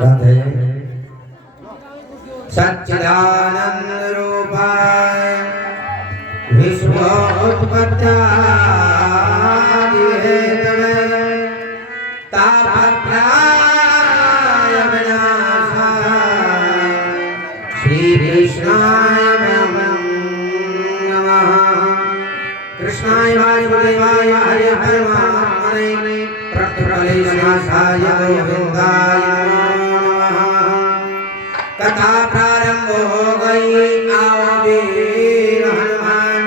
राधे सच्चिदानंद रूपाय विश्वोत्पत्त्यादि Hathaway तापत्रय विनाशाय श्री कृष्णाय नमः। कृष्णाय वासुदेवाय हरे परमात्मने प्रकृतिनाशाय गोविंदाय नमः। कथा प्रारंभ हो गई, आओ वीर हनुमान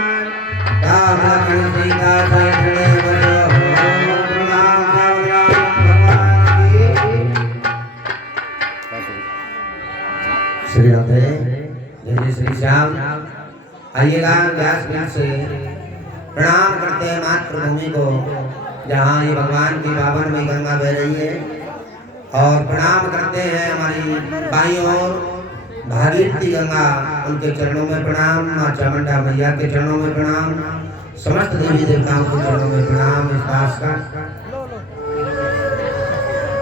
राम लखन सीता सहित बजो प्रणाम भगवान की। श्री राधे जय श्री श्याम। आइएगा व्यासपीठ से प्रणाम करते हैं मातृभूमि को, जहाँ ये भगवान की पावनमयी गंगा बह रही है, और प्रणाम करते हैं हमारी भाइयों और भागीरथी गंगा, उनके चरणों में प्रणाम। माँ चामुंडा मैया के चरणों में प्रणाम, समस्त देवी देवताओं के चरणों में प्रणाम। इस दास का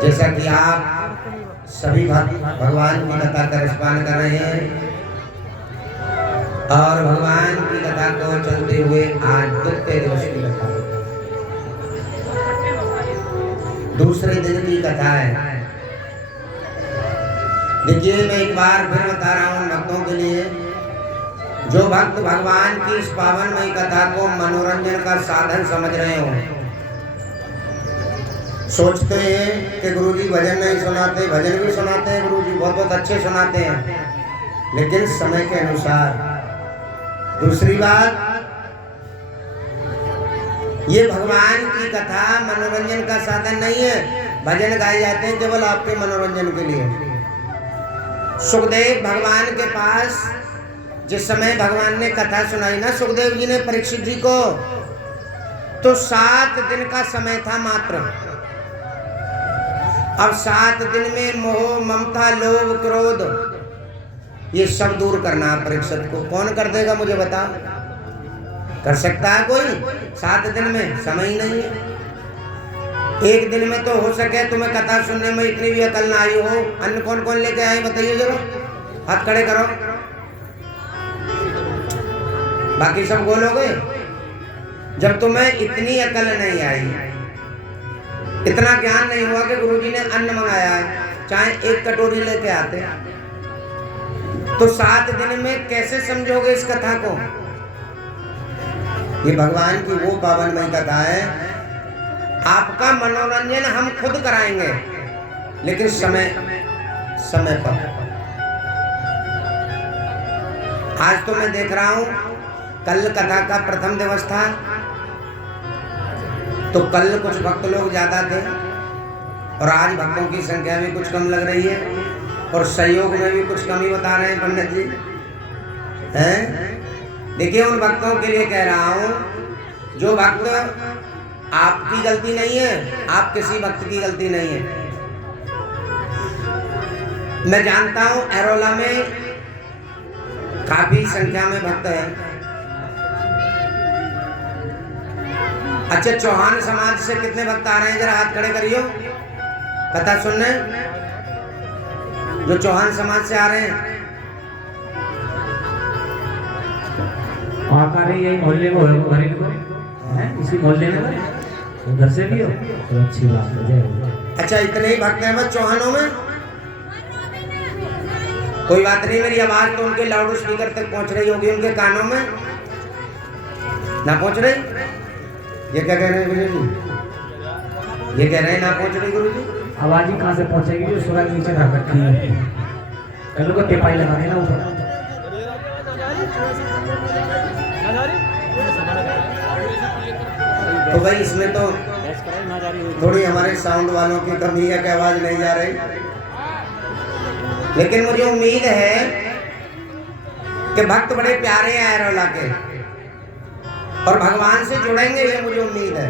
जैसा कि आप सभी भगवान की कथा का रसपान कर रहे हैं, और भगवान की कथा को चलते हुए आज द्वितीय दिवस की कथा, दूसरे दिन की कथा है। देखिए, मैं एक बार फिर बता रहा हूँ भक्तों के लिए, जो भक्त भगवान की इस पावनमयी कथा को मनोरंजन का साधन समझ रहे हो, सोचते हैं कि गुरुजी भजन नहीं सुनाते, भजन भी सुनाते हैं गुरुजी, बहुत बहुत अच्छे सुनाते हैं, लेकिन समय के अनुसार। दूसरी बात, ये भगवान की कथा मनोरंजन का साधन नहीं है। भजन गाए जाते हैं केवल आपके मनोरंजन के लिए। सुखदेव भगवान के पास जिस समय भगवान ने कथा सुनाई ना सुखदेव जी ने परीक्षित जी को, तो 7 दिन का समय था मात्र। अब 7 दिन में मोह, ममता, लोभ, क्रोध, ये सब दूर करना परीक्षित को। कौन कर देगा मुझे बता? कर सकता है कोई? 7 दिन में समय ही नहीं है। एक दिन में तो हो सके तुम्हें कथा सुनने में इतनी भी अकल ना आई हो। अन्न कौन कौन लेके आए बताइए जरा, हाथ खड़े करो। बाकी सब बोलोगे। जब तुम्हें इतनी अकल नहीं आई, इतना ज्ञान नहीं हुआ कि गुरुजी ने अन्न मंगाया है, चाहे 1 कटोरी लेके आते, तो 7 दिन में कैसे समझोगे इस कथा को? ये भगवान की वो पावनमयी कथा है। आपका मनोरंजन हम खुद कराएंगे, लेकिन समय पर। आज तो मैं देख रहा हूं, कल कथा का प्रथम दिवस था, तो कल कुछ भक्त लोग ज्यादा थे, और आज भक्तों की संख्या भी कुछ कम लग रही है, और सहयोग में भी कुछ कमी बता रहे हैं पंडित जी हैं। देखिए, उन भक्तों के लिए कह रहा हूं, जो भक्त, आपकी गलती नहीं है, आप किसी भक्त की गलती नहीं है। मैं जानता हूं एरोला में काफी संख्या में भक्त हैं। अच्छा, चौहान समाज से कितने भक्त आ रहे हैं? जरा हाथ खड़े करियो कथा सुनने। जो चौहान समाज से आ रहे हैं, यही मोहल्ले में है, इसी मोहल्ले में उधर से भी हो तो अच्छी बात है। अच्छा, इतने ही भक्त हैं बस चौहानों में? कोई बात नहीं, मेरी आवाज तो उनके लाउड स्पीकर तक पहुंच रही होगी, उनके कानों में ना पहुंच रही? ये क्या कह रहे हैं विजय जी? ये कह रहे हैं ना पहुंच रही गुरु जी? आवाज ही कहाँ से पहुंचेगी जो सुराग नीचे रख रखी है। कल को टेपाई लगा देना ऊपर। तो भाई इसमें तो थोड़ी हमारे साउंड वालों की कमी है कि आवाज नहीं जा रही, लेकिन मुझे उम्मीद है कि भक्त बड़े प्यारे हैं एरोला के, और भगवान से जुड़ेंगे, ये मुझे उम्मीद है।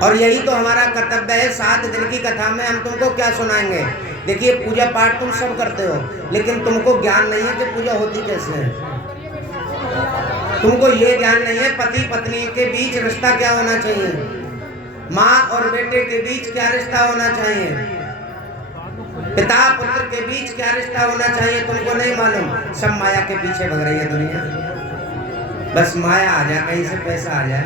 और यही तो हमारा कर्तव्य है। 7 दिन की कथा में हम तुमको क्या सुनाएंगे? देखिए, पूजा पाठ तुम सब करते हो, लेकिन तुमको ज्ञान नहीं है कि पूजा होती कैसे है। तुमको ये ज्ञान नहीं है पति पत्नी के बीच रिश्ता क्या होना चाहिए, माँ और बेटे के बीच क्या रिश्ता होना चाहिए, पिता पुत्र के बीच क्या रिश्ता होना चाहिए, तुमको नहीं मालूम। सब माया के पीछे भग रही है दुनिया। बस माया आ जाए, कहीं से पैसा आ जाए।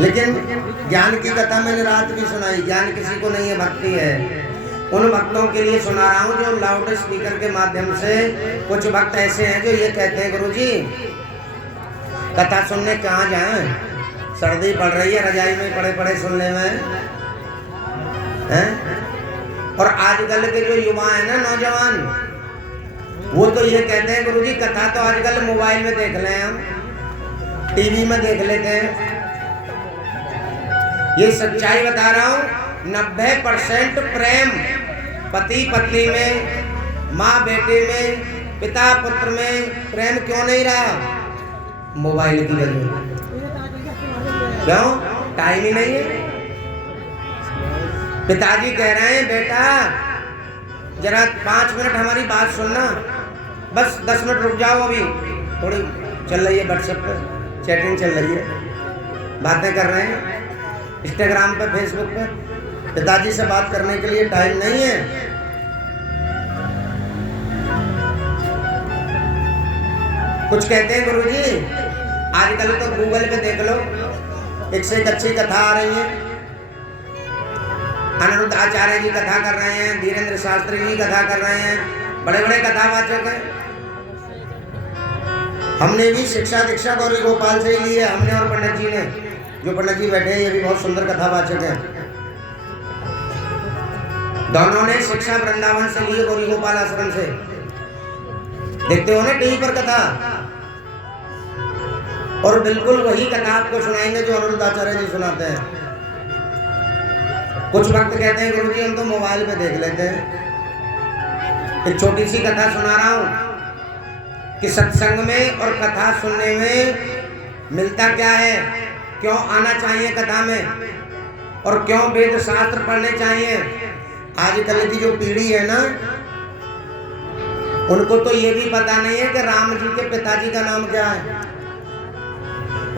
लेकिन ज्ञान की कथा मैंने रात भी सुनाई। ज्ञान किसी को नहीं है, भक्ति है। उन भक्तों के लिए सुना रहा हूँ जो लाउड स्पीकर के माध्यम से, कुछ भक्त ऐसे हैं जो ये कहते हैं गुरुजी कथा सुनने कहाँ जाएं, सर्दी पड़ रही है, रजाई में पड़े पड़े सुनने में हैं। और आजकल के जो युवा है ना, नौजवान, वो तो ये कहते हैं गुरुजी कथा तो आजकल मोबाइल में देख लें, हम टीवी में देख लेते हैं। ये सच्चाई बता रहा हूँ। 90% प्रेम पति पत्नी में, माँ बेटे में, पिता पुत्र में प्रेम क्यों नहीं रहा? मोबाइल की वजह। क्यों? टाइम ही नहीं है। पिताजी कह रहे हैं बेटा जरा 5 मिनट हमारी बात सुनना, बस 10 मिनट रुक जाओ, अभी थोड़ी चल रही है व्हाट्सएप पे चैटिंग चल रही है, बातें कर रहे हैं इंस्टाग्राम पे, फेसबुक पे। पिताजी से बात करने के लिए टाइम नहीं है। कुछ कहते हैं गुरुजी आजकल तो गूगल पे देख लो, एक से एक अच्छी कथा आ रही है। अनिरुद्ध आचार्य जी कथा कर रहे हैं, धीरेन्द्र शास्त्री जी कथा कर रहे हैं, बड़े बड़े कथावाचक हैं। हमने भी शिक्षा दीक्षा गौरी गोपाल से ही ली है, हमने और पंडित जी ने। जो पंडित जी बैठे हैं ये भी बहुत सुंदर कथावाचक हैं। दोनों ने शिक्षा वृंदावन से ली है, गौरी गोपाल आश्रम से। देखते हो ना टीवी पर कथा, और बिल्कुल वही कथा आपको सुनाएंगे जो अनिरुद्ध आचार्य जी सुनाते हैं। कुछ वक्त कहते हैं गुरुजी हम तो मोबाइल पे देख लेते हैं। एक छोटी सी कथा सुना रहा हूं कि सत्संग में और कथा सुनने में मिलता क्या है, क्यों आना चाहिए कथा में, और क्यों वेद शास्त्र पढ़ने चाहिए। आजकल की जो पीढ़ी है ना, उनको तो ये भी पता नहीं है कि राम जी के पिताजी का नाम क्या है।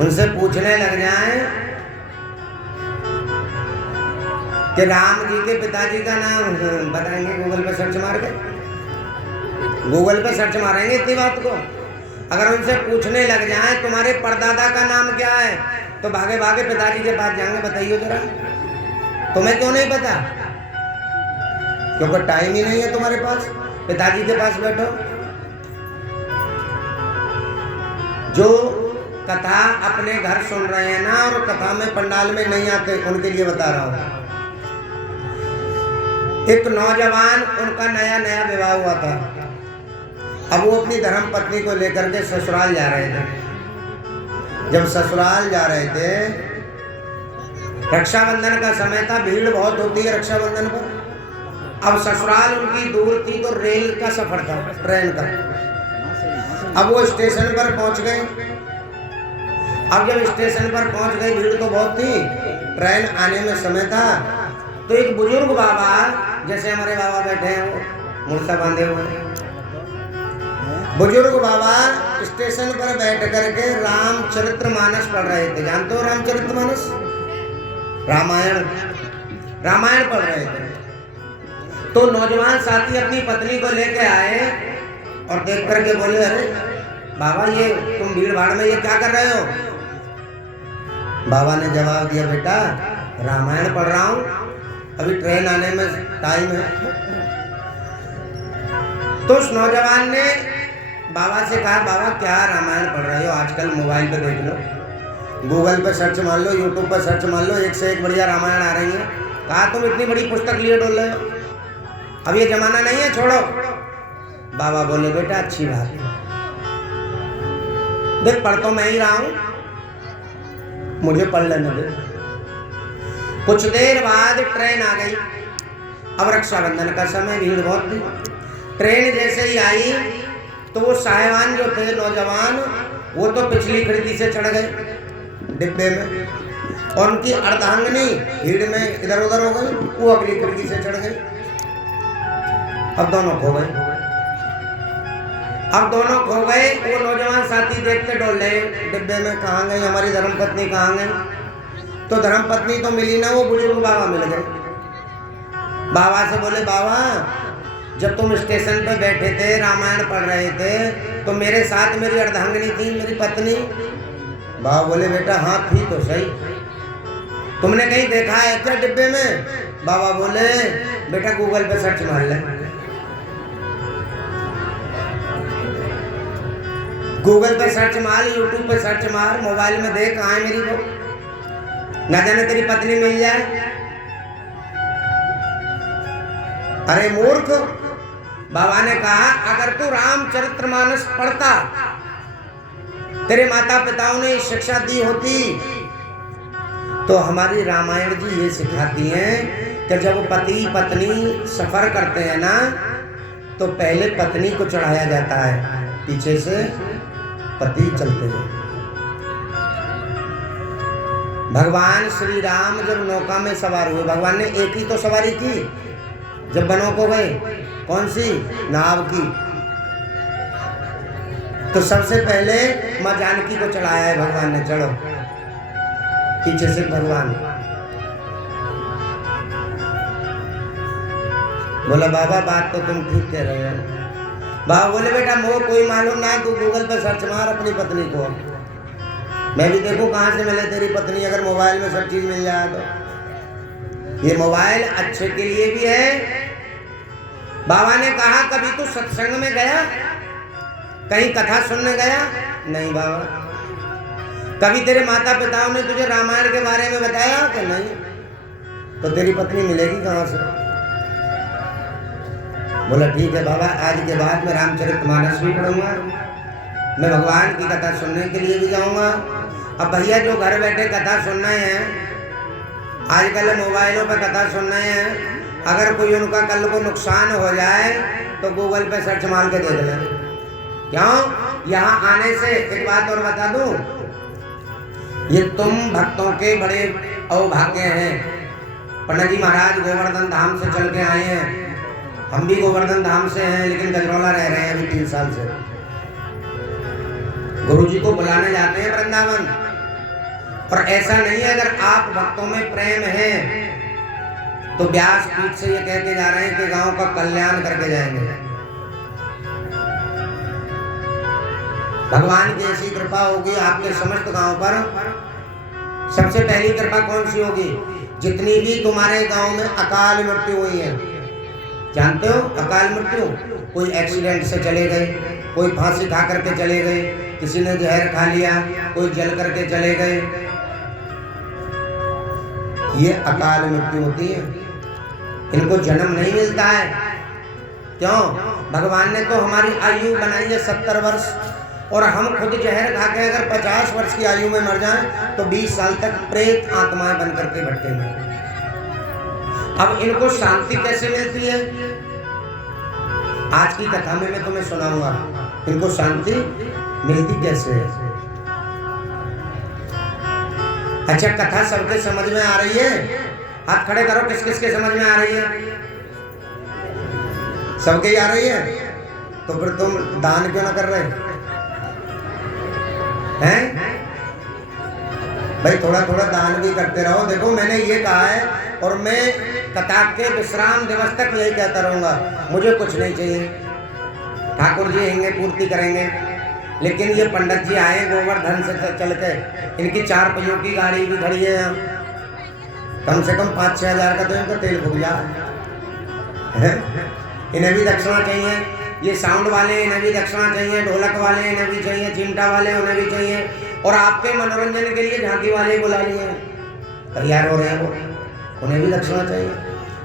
उनसे पूछने लग जाए कि राम जी के पिताजी का नाम बताएंगे, गूगल पे सर्च मार के, गूगल पे सर्च मारेंगे इतनी बात को। अगर उनसे पूछने लग जाए तुम्हारे परदादा का नाम क्या है, तो भागे भागे पिताजी के पास जाएंगे, बताइए जरा तुम्हें क्यों नहीं पता? क्योंकि टाइम ही नहीं है तुम्हारे पास, पिताजी के पास बैठो। जो कथा अपने घर सुन रहे हैं ना और कथा में पंडाल में नहीं आते, उनके लिए बता रहा हूं। एक नौजवान, उनका नया नया विवाह हुआ था। अब वो अपनी धर्म पत्नी को लेकर के ससुराल जा रहे थे। जब ससुराल जा रहे थे, रक्षाबंधन का समय था, भीड़ बहुत होती है रक्षाबंधन पर। अब ससुराल उनकी दूर थी तो रेल का सफर था, ट्रेन का। अब वो स्टेशन पर पहुंच गए। अब जब स्टेशन पर पहुंच गए, भीड़ तो बहुत थी, ट्रेन आने में समय था, तो एक बुजुर्ग बाबा, जैसे हमारे बाबा बैठे हैं, वो मुर्दा बांधे हुए, बुजुर्ग बाबा स्टेशन पर बैठ करके रामचरितमानस पढ़ रहे थे। जानते हो रामचरितमानस? रामायण पढ़ रहे थे। तो नौजवान साथी अपनी पत्नी को लेके आए और देख करके बोले, अरे बाबा ये तुम भीड़ भाड़ में ये क्या कर रहे हो? बाबा ने जवाब दिया, बेटा रामायण पढ़ रहा हूं, अभी ट्रेन आने में टाइम है। तो उस नौजवान ने बाबा से कहा, बाबा क्या रामायण पढ़ रहे हो? आजकल मोबाइल पे देख लो, गूगल पे सर्च मार लो, यूट्यूब पे सर्च मार लो, एक से एक बढ़िया रामायण आ रही है। कहा तुम इतनी बड़ी पुस्तक लिए डोल रहे हो, अब ये जमाना नहीं है, छोड़ो। बाबा बोले, बेटा अच्छी बात, देख पढ़ तो मैं ही रहा हूं, मुझे पढ़ लेने दे। कुछ देर बाद ट्रेन आ गई। अब रक्षाबंधन का समय, भीड़ बहुत थी। ट्रेन जैसे ही आई तो वो साहिबान जो थे, नौजवान, वो तो पिछली खिड़की से चढ़ गए डिब्बे में, और उनकी अर्धांगिनी भीड़ में इधर उधर हो गई, वो अगली खिड़की से चढ़ गई। अब दोनों खो गए। अब दोनों खो गए। वो नौजवान साथी देखते डोल रहे डिब्बे में, कहाँ गई हमारी धर्मपत्नी, कहाँ गई? तो धर्मपत्नी तो मिली ना, वो बुजुर्ग बाबा मिल गए। बाबा से बोले, बाबा जब तुम स्टेशन पे बैठे थे रामायण पढ़ रहे थे तो मेरे साथ मेरी अर्धांगिनी थी, मेरी पत्नी। बाबा बोले, बेटा हाँ थी तो सही, तुमने कहीं देखा है क्या डिब्बे में? बाबा बोले, बेटा गूगल पे सर्च मार ले, गूगल पे सर्च मार, यूट्यूब पे सर्च मार, मोबाइल में देख कहाँ है मेरी वो, ना जाने तेरी पत्नी मिल जाए। अरे मूर्ख, बाबा ने कहा अगर तू रामचरितमानस पढ़ता, तेरे माता पिताओं ने शिक्षा दी होती, तो हमारी रामायण जी ये सिखाती हैं कि जब पति पत्नी सफर करते हैं ना, तो पहले पत्नी को चढ़ाया जाता है, पीछे से पति चलते हैं। भगवान श्री राम जब नौका में सवार हुए, भगवान ने एक ही तो सवारी की जब बनों को गए, कौन सी? नाव की। तो सबसे पहले मां जानकी को चढ़ाया है भगवान ने, चढ़ो, पीछे से भगवान। बोला, बाबा बात तो तुम ठीक कह रहे हो। बाबा बोले, बेटा मोह कोई मालूम ना, तू गूगल पे सर्च मार अपनी पत्नी को, मैं भी देखूं कहां से मिले तेरी पत्नी, अगर मोबाइल में सब चीज मिल जाए तो। ये मोबाइल अच्छे के लिए भी है। बाबा ने कहा, कभी तू सत्संग में गया, कहीं कथा सुनने गया? नहीं बाबा। कभी तेरे माता पिताओं ने तुझे रामायण के बारे में बताया कि नहीं? तो तेरी पत्नी मिलेगी कहां से? बोला, ठीक है बाबा, आज के बाद मैं रामचरितमानस भी पढ़ूंगा, मैं भगवान की कथा सुनने के लिए भी जाऊंगा। अब भैया जो घर बैठे कथा सुन रहे हैं, आजकल मोबाइलों पे कथा सुन रहे हैं, अगर कोई उनका कल को नुकसान हो जाए तो गूगल पे सर्च मार के देख लें। क्यों? यहाँ आने से एक बात और बता दूं, ये तुम भक्तों के बड़े अवभाग्य हैं। पंडित जी महाराज गोवर्धन धाम से चल के आए हैं, हम भी गोवर्धन धाम से हैं, लेकिन गजरौला रह रहे हैं अभी 3 साल से। गुरु जी को बुलाने जाते हैं वृंदावन, और ऐसा नहीं है, अगर आप भक्तों में प्रेम है तो व्यास पीठ से ये कह के जा रहे हैं कि गांव का कल्याण करके जाएंगे। भगवान की ऐसी कृपा होगी आपके समस्त गांव पर। सबसे पहली कृपा कौन सी होगी? जितनी भी तुम्हारे गांव में अकाल मृत्यु हुई है, जानते हो अकाल मृत्यु? कोई एक्सीडेंट से चले गए, कोई फांसी खा करके चले गए, किसी ने जहर खा लिया, कोई जल करके चले गए, ये अकाल मृत्यु होती है। इनको जन्म नहीं मिलता है। क्यों? भगवान ने तो हमारी आयु बनाई है 70 वर्ष, और हम खुद जहर खा के अगर 50 वर्ष की आयु में मर जाएं तो 20 साल तक प्रेत आत्माएं बन करके भटकेंगे। अब इनको शांति कैसे मिलती है? आज की कथा में मैं तुम्हें सुनाऊंगा इनको शांति मिलती कैसे है। अच्छा, कथा सबके समझ में आ रही है? हाथ खड़े करो, किस किस के समझ में आ रही है? सबके ही आ रही है? तो फिर तुम दान क्यों ना कर रहे हैं? भाई थोड़ा थोड़ा दान भी करते रहो। देखो मैंने ये कहा है, और मैं कथा के विश्राम दिवस तक यही कहता रहूंगा, मुझे कुछ नहीं चाहिए, ठाकुर जी आएंगे पूर्ति करेंगे। लेकिन ये पंडित जी आए गोवर्धन से चल के, इनकी 4 पहियों की गाड़ी भी खड़ी है यहाँ, कम से कम 5-6 हज़ार का तो इनका तेल फूक जा। इन्हें भी दक्षिणा चाहिए, ये साउंड वाले इन्हें भी दक्षिणा चाहिए, ढोलक वाले इन्हें भी चाहिए, चिमटा वाले उन्हें भी चाहिए, और आपके मनोरंजन के लिए झांकी वाले बुला लिए, तैयार हो रहे हैं वो, उन्हें भी दक्षिणा चाहिए।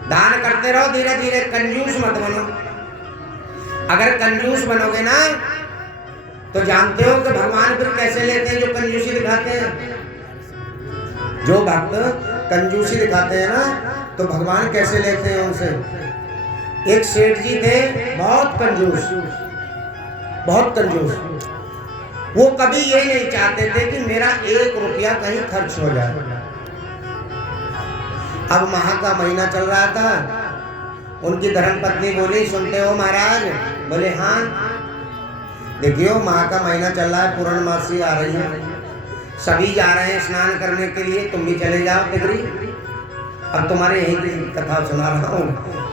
दान करते रहो धीरे धीरे, कंजूस मत बनो। अगर कंजूस बनोगे ना तो जानते हो कि भगवान फिर कैसे लेते हैं जो कंजूसी दिखाते हैं। जो भक्त कंजूसी दिखाते हैं ना तो भगवान कैसे लेते हैं उनसे। एक सेठ जी थे, बहुत कंजूस, बहुत कंजूस। वो कभी ये नहीं चाहते थे कि मेरा 1 रुपया कहीं खर्च हो जाए। अब माह का महीना चल रहा था, उनकी धर्मपत्नी बोली, सुनते हो महाराज? बोले हाँ। देखियो माँ का महीना चल रहा है, पूर्णमासी आ रही है, सभी जा रहे हैं स्नान करने के लिए, तुम भी चले जाओ तिगरी। अब तुम्हारे यही की कथा सुना रहा हूँ,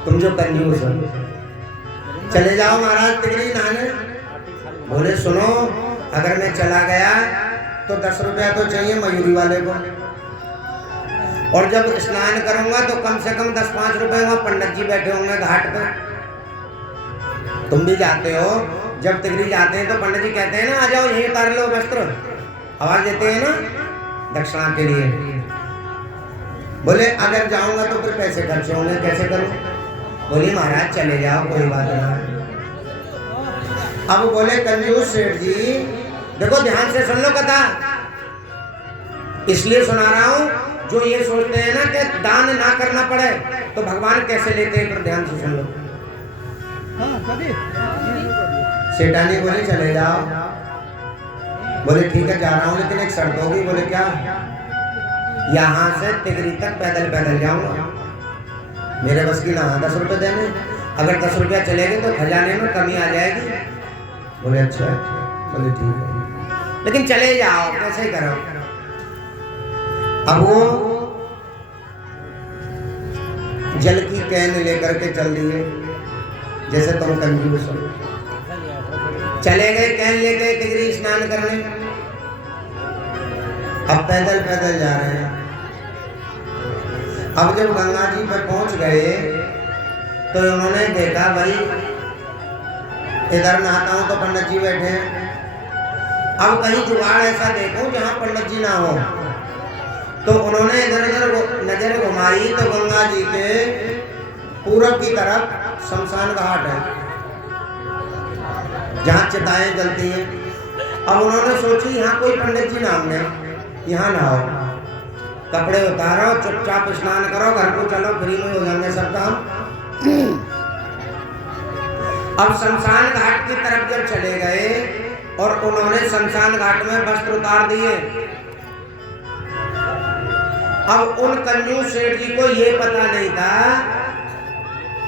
तुम जो कंजूस हो, चले जाओ महाराज तिगरी नहाने। बोले सुनो, अगर मैं चला गया तो 10 रुपया तो चाहिए मयूरी वाले को, और जब स्नान करूंगा तो कम से कम 10-5 रुपए वहां पंडित जी बैठे होंगे घाट पे। तुम भी जाते हो, जब तिगरी जाते हैं तो पंडित जी कहते हैं ना आ जाओ यहीं उतार लो वस्त्र, आवाज देते हैं ना दक्षिणा के लिए। बोले अगर जाऊंगा तो फिर पैसे खर्च होंगे, कैसे करूं? बोली महाराज चले जाओ, कोई बात नहीं। अब बोले कंजूस सेठ जी, देखो ध्यान से सुन लो कथा, इसलिए सुना रहा हूं, जो ये सोचते हैं ना कि दान ना करना पड़े तो भगवान कैसे लेते हैं, पर ध्यान से सुन लो। सेठानी बोले चले जाओ। बोले ठीक है जा रहा हूं, लेकिन एक शर्त होगी। बोले क्या? यहां से तिगरी तक पैदल पैदल जाऊंगा, मेरे बस की ना 10 रुपए देने, अगर 10 रुपया चले गए तो खजाने में कमी आ जाएगी। बोले अच्छा। बोले ठीक है, लेकिन चले जाओ, कैसे करो? अब वो जल की कैन लेकर के चल दिए, जैसे तुम कंजूस हो। चले गए कैन लेके तिगरी स्नान करने, अब पैदल पैदल जा रहे हैं। अब जब गंगा जी पे पहुंच गए तो उन्होंने देखा भाई इधर नहाता हूं तो पंडित जी बैठे हैं, अब कहीं जुगाड़ ऐसा देखो जहां पंडित जी ना हो। तो उन्होंने इधर उधर नजर घुमाई तो गंगा जी के पूरब की तरफ शमशान घाट है, जहां चिताएं जलती हैं। अब उन्होंने सोची यहाँ कोई पंडित जी नाम ने, यहाँ नहाओ, कपड़े उतारो, चुपचाप स्नान करो, घर को चलो, फ्री में हो जाएंगे सब काम। अब शमशान घाट की तरफ जब चले गए और उन्होंने शमशान घाट में वस्त्र उतार दिए, अब उन कंजूस सेठ जी को ये पता नहीं था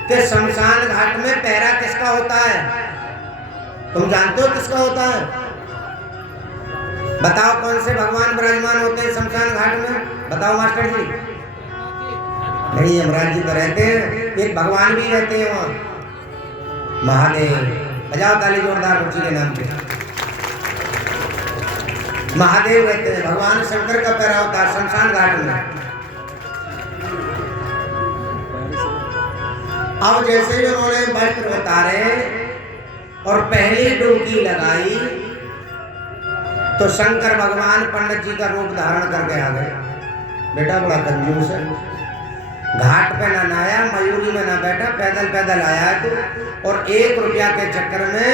कि शमशान घाट में पहरा किसका होता है। तुम जानते हो किसका होता है? बताओ कौन से भगवान विराजमान होते हैं शमशान घाट में? बताओ मास्टर जी। नहीं, यमराज जी तो रहते हैं, एक भगवान भी रहते हैं वहां, महादेव। बजाओ ताली जोरदार रुचि के नाम पे। महादेव रहते हैं, भगवान शंकर का पैरा होता है शमशान घाट में। अब जैसे ही उन्होंने वस्त्र उतारे और पहली डुबकी लगाई तो शंकर भगवान पंडित जी का रूप धारण करके आ गए। बेटा बड़ा कंजूस है, घाट पे ना नहाया, मयूरी में ना बैठा, पैदल पैदल आया तू, और 1 रुपया के चक्कर में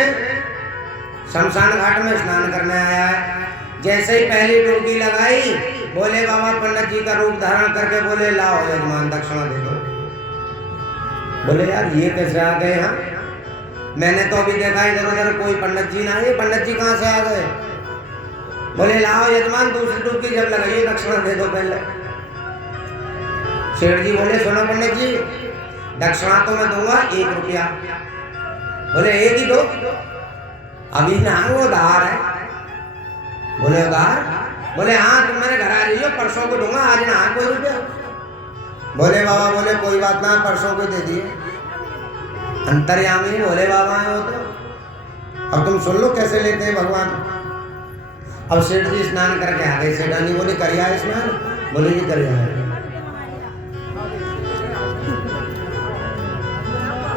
शमशान घाट में स्नान करने आया है। जैसे ही पहली डुबकी लगाई, बोले बाबा पंडित जी का रूप धारण करके बोले लाओ यजमान दक्षिणा दे दो। बोले यार ये कैसे आ गए? यहाँ मैंने तो अभी देखा इधर उधर कोई पंडित जी ना, ये पंडित जी कहाँ से आ गए? बोले लाओ यजमान दूसरी डुबकी जब लगाइए दक्षिणा दे दो पहले। सेठ जी बोले सुनो पंडित जी, दक्षिणा तो मैं दूंगा 1 रुपया। बोले 1 ही दो, अभी ना वो उधार है। बोले उधार? बोले हाँ, तुम मेरे घर आ रही हो, परसों को दूंगा, आज ना कोई रुपया। बोले बाबा, बोले कोई बात ना, परसों को दे दिए। अंतर्यामी बोले बाबा है वो तो। अब तुम सुन लो कैसे लेते हैं भगवान। अब सेठ जी स्नान करके आ गए। सेठानी बोली करिया स्नान? बोले जी करिया है।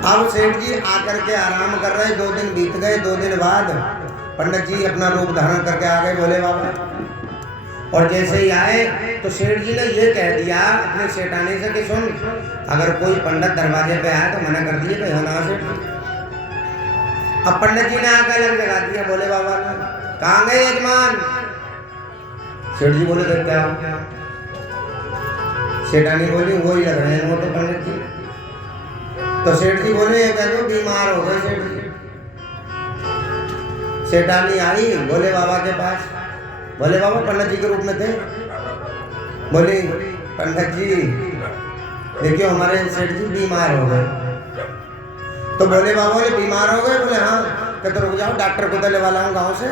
अब सेठ जी आकर के आराम कर रहे, 2 दिन बीत गए। 2 दिन बाद पंडित जी अपना रूप धारण करके आ गए भोले बाबा। और जैसे ही आए तो सेठ जी ने ये कह दिया अपने सेठानी से कि सुन, अगर कोई पंडित दरवाजे पे आया तो मना कर दिए कि यहाँ सेठ। अब पंडित जी ने आकर लग जगा दिया भोले बाबा ने, कहाँ गए यजमान? सेठ जी बोले देख क्या? सेठानी बोली वही लग रहे हैं वो तो पंडित जी। तो सेठ जी बोले ये कह दो बीमार हो गए सेठ जी। सेठानी आई भोले बाबा के पास। भोले बाबा पंडित जी के रूप में थे। बोले पंडित जी देखियो हमारे सेठ जी बीमार हो गए। तो भोले बाबा बोले बीमार हो गए? बोले हाँ। कहते रुक जाओ, डॉक्टर को तो ले वाला हूँ गाँव से,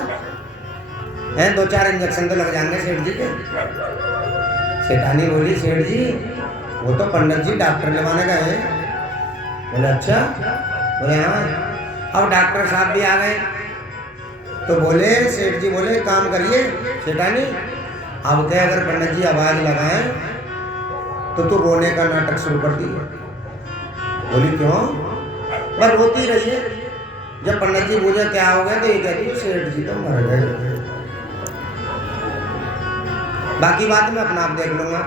हैं 2-4 इंजेक्शन तो लग जाएंगे सेठ जी के। सेठानी बोली सेठ जी वो तो पंडित जी डॉक्टर लेवाने गए हैं। बोले अच्छा, बोले हाँ। अब डॉक्टर साहब भी आ गए तो बोले सेठ जी बोले काम करिए सेठानी, अब क्या अगर पंडित जी आवाज लगाएं तो तू रोने का नाटक शुरू कर दी। बोली क्यों? बस रोती रही है। जब पंडित जी पूछे क्या हो गया तो ये कहती है सेठ जी तो मर गए, बाकी बात मैं अपना आप देख लूंगा।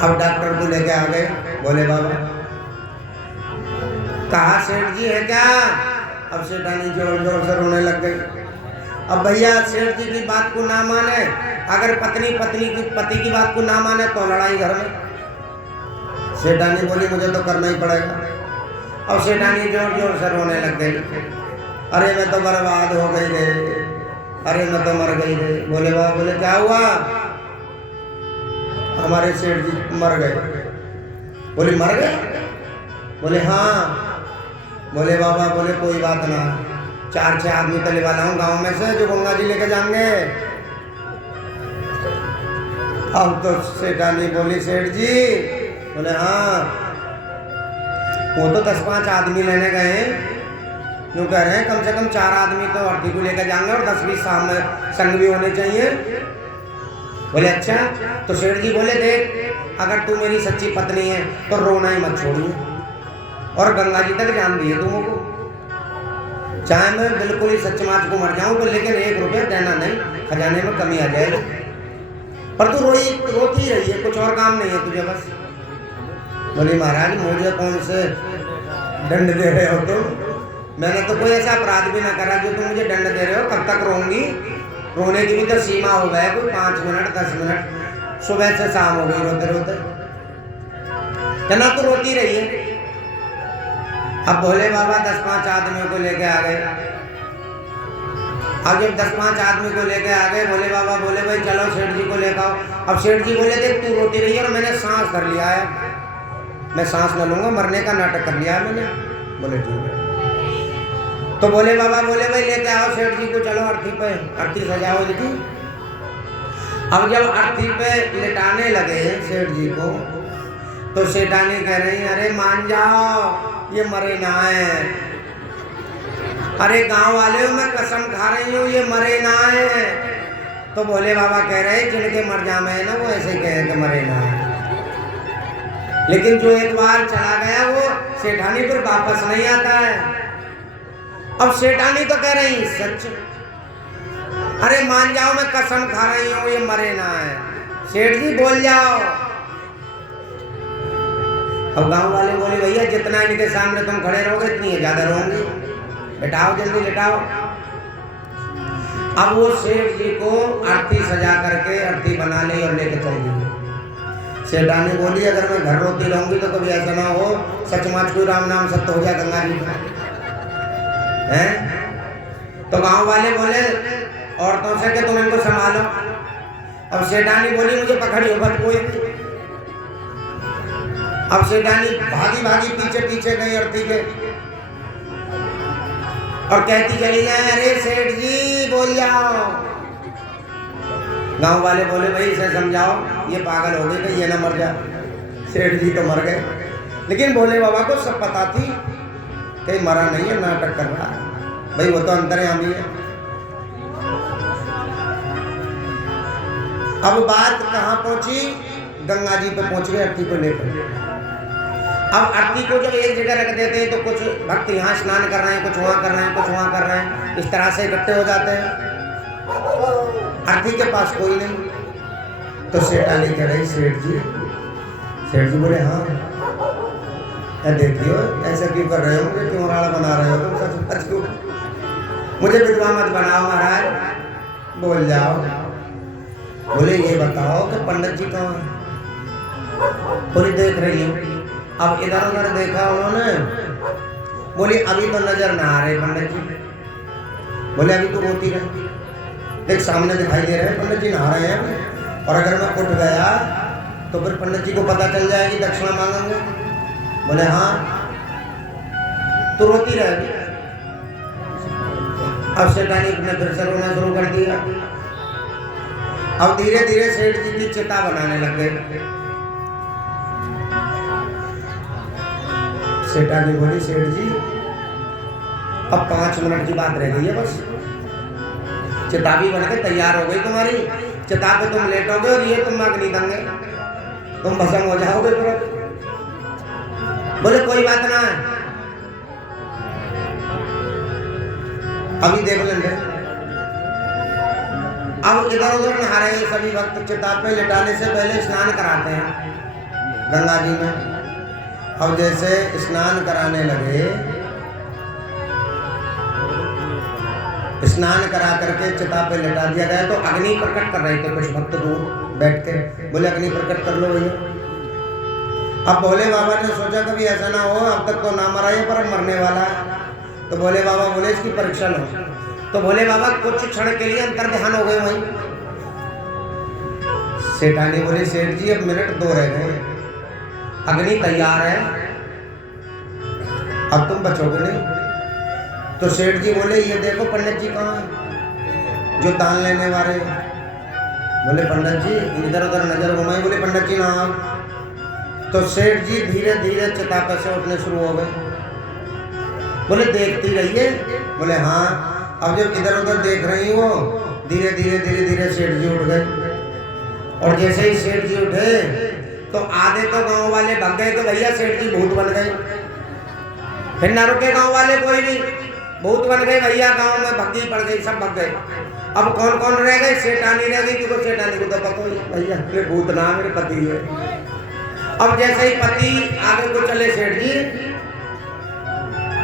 अब डॉक्टर को लेके आ गए, बोले बाबा कहा सेठ जी है क्या? अब सेठानी जोर जोर से रोने लग गई। अब भैया सेठ जी की बात को ना माने, अगर पति की बात को ना माने तो लड़ाई घर में। सेठानी बोली मुझे तो करना ही पड़ेगा। अब सेठानी जोर जोर से रोने लग गई, अरे मैं तो बर्बाद हो गई रे, अरे मैं तो मर गई रे। बोले बाबा, बोले क्या हुआ? हमारे सेठ जी मर गए। बोले मर गए? बोले हाँ। बोले बाबा, बोले कोई बात ना, 4-6 आदमी तले वाला हूँ गांव में से जो गंगा जी लेके जाएंगे। अब तो सेठानी बोली सेठ जी, बोले हाँ। वो तो 10-5 आदमी लेने गए हैं, जो कह रहे हैं कम से कम 4 आदमी तो अर्थी को लेकर जाएंगे और 10-20 संग भी होने चाहिए। बोले अच्छा। तो सेठ जी बोले देख, अगर तू मेरी सच्ची पत्नी है तो रोना ही मत छोड़िए और गंगा जी तक जान दिए तुमको, चाहे मैं बिल्कुल ही सच माच को मर जाऊं तो, लेकिन 1 रुपया देना नहीं, खजाने में कमी आ जाएगी। पर तू रोती रही है, कुछ और काम नहीं है तुझे बस। बोली महाराज मुझे कौन से दंड दे रहे हो तुम? मैंने तो कोई ऐसा अपराध भी ना करा जो तुम मुझे दंड दे रहे हो। कब तक रोऊंगी? रोने की भी तो सीमा हो गया, कोई 5 मिनट 10 मिनट, सुबह से शाम हो गई रोते रोते, तना तो रोती रही है। अब भोले बाबा 10-5 आदमियों को लेके आ गए। अब जब 10-5 आदमी को लेके आ गए, भोले बाबा बोले भाई चलो सेठ जी को लेकर आओ। अब सेठ जी बोले देख तू रोती रही है और मैंने सांस धर लिया है, मैं सांस न लूंगा, मरने का नाटक कर लिया है मैंने। बोले ठीक है। तो भोले बाबा बोले भाई लेके आओ सेठ जी को, चलो अर्थी पे, अर्थी सजाओ इनकी। अब जब अर्थी पे लिटाने लगे सेठ जी को तो सेठानी कह रही अरे मान जाओ ये मरे ना है। अरे गांव वाले हो मैं कसम खा रही हूँ ये मरे ना है। तो भोले बाबा कह रहे जिनके मर जामे ना वो ऐसे कहे कि मरे ना है, लेकिन जो एक बार चला गया वो सेठानी फिर वापस नहीं आता है। अब सेठानी तो कह रही सच, अरे मान जाओ मैं कसम खा रही हूँ ये मरे ना है। सेठ जी बोल जाओ। अब गांव वाले बोले भैया जितना इनके सामने तुम खड़े रहोगे इतनी ज्यादा रहोगे, बैठाओ जल्दी बैठाओ। अब वो सेठ जी को आरती सजा करके आरती बना ली और लेके चल दी। सेठानी बोली अगर मैं घर रोती रहूंगी तो कभी ऐसा ना हो सचमुच कोई राम नाम सत्य हो जाए गंगा जी का है। तो गांव वाले बोले औरतों से कि तुम इनको संभालो। अब सेठानी बोली मुझे पकड़ियो बट कोई। अब सेठानी भागी भागी पीछे पीछे गई आरती के और कहती चली जाए अरे सेठ जी बोल जाओ। गांव वाले बोले भाई इसे समझाओ ये पागल हो गई कि ये ना मर जाए। सेठ जी तो मर गए, लेकिन भोले बाबा को सब पता थी कहीं मरा नहीं है, नाटक कर रहा है भाई, वो तो अंतर्यामी है। अब बात कहाँ पहुंची? गंगा जी पे पहुंच गए आरती को लेकर। अब आरती को जब एक जगह रख देते हैं तो कुछ भक्त यहाँ स्नान कर रहे हैं, कुछ वहाँ कर रहे हैं, कुछ वहाँ कर रहे हैं, इस तरह से इकट्ठे हो जाते हैं। आरती के पास कोई नहीं। तो सेठानी कह रही सेठ जी बोले हाँ देखियो ऐसा क्यों कर रहे हो, मुझे क्यों राड़ा बना रहे हो तुम, सच क्यों, मुझे विधवा मत बनाओ महाराज, बोल जाओ। बोले ये बताओ कि पंडित जी कहाँ है? पूरी देख रही हूँ। अब इधर उधर देखा उन्होंने, बोली अभी तो नजर ना आ रहे पंडित जी। बोले अभी तो रोती रहे, देख सामने दिखाई दे रहे हैं पंडित जी नहा रहे हैं, और अगर मैं उठ गया तो फिर पंडित जी को पता चल जाएगी दक्षिणा मांगेंगे। बोले हाँ। तो तो रोती रहेगी। अब सेठानी ने फिर से रोना शुरू कर दिया। अब धीरे धीरे सेठ जी की चिता बनाने लग गए। सेठानी बोली, सेठ जी अब 5 मिनट की बात रह गई है बस, चिता भी बन के तैयार हो गई तुम्हारी, चिता पे तुम लेटोगे और ये तुम अग्नि देंगे, तुम भस्म हो जाओगे पूरा। बोले कोई बात ना है, अभी देख लेंगे। अब इधर उधर नहा रहे सभी भक्त, चिता पे लिटाने से पहले स्नान कराते हैं गंगा जी में। अब जैसे स्नान कराने लगे, स्नान करा करके चिता पे लिटा दिया गया, तो अग्नि प्रकट कर रहे थे कुछ भक्त दूर बैठ के। बोले अग्नि प्रकट कर लो भैया। अब भोले बाबा ने सोचा कभी ऐसा ना हो, अब तक तो ना मरा ये पर मरने वाला है। तो भोले बाबा बोले इसकी परीक्षा लो। तो भोले बाबा कुछ क्षण के लिए अंतर ध्यान हो गए वहीं। सेठानी बोले, सेठ जी अब मिनट 2 रह गए, अग्नि तैयार है, अब तुम बचोगे नहीं। तो सेठ जी बोले, ये देखो पंडित जी कहाँ है जो दान लेने वाले। बोले पंडित जी, इधर उधर नजर घुमाई। बोले पंडित जी ना आओ। तो सेठ जी धीरे धीरे चिता पर से उठने शुरू हो गए। बोले देखती रहिए। बोले हाँ। अब जब इधर उधर देख रही हो, धीरे धीरे धीरे धीरे सेठ जी उठ गए। और जैसे ही सेठ जी उठे तो आधे तो गांव वाले भाग गए कि भैया सेठ जी भूत बन गए। फिर ना रुके गांव वाले कोई भी, भूत बन गए भैया, गांव में भग्गी पड़ गई, सब भग गए। अब कौन कौन रह गए? सेठानी रह गई, क्योंकि सेठानी को तो पता ही भैया मेरे भूत ना मेरे पति है। अब जैसे ही पति आगे को चले सेठ जी,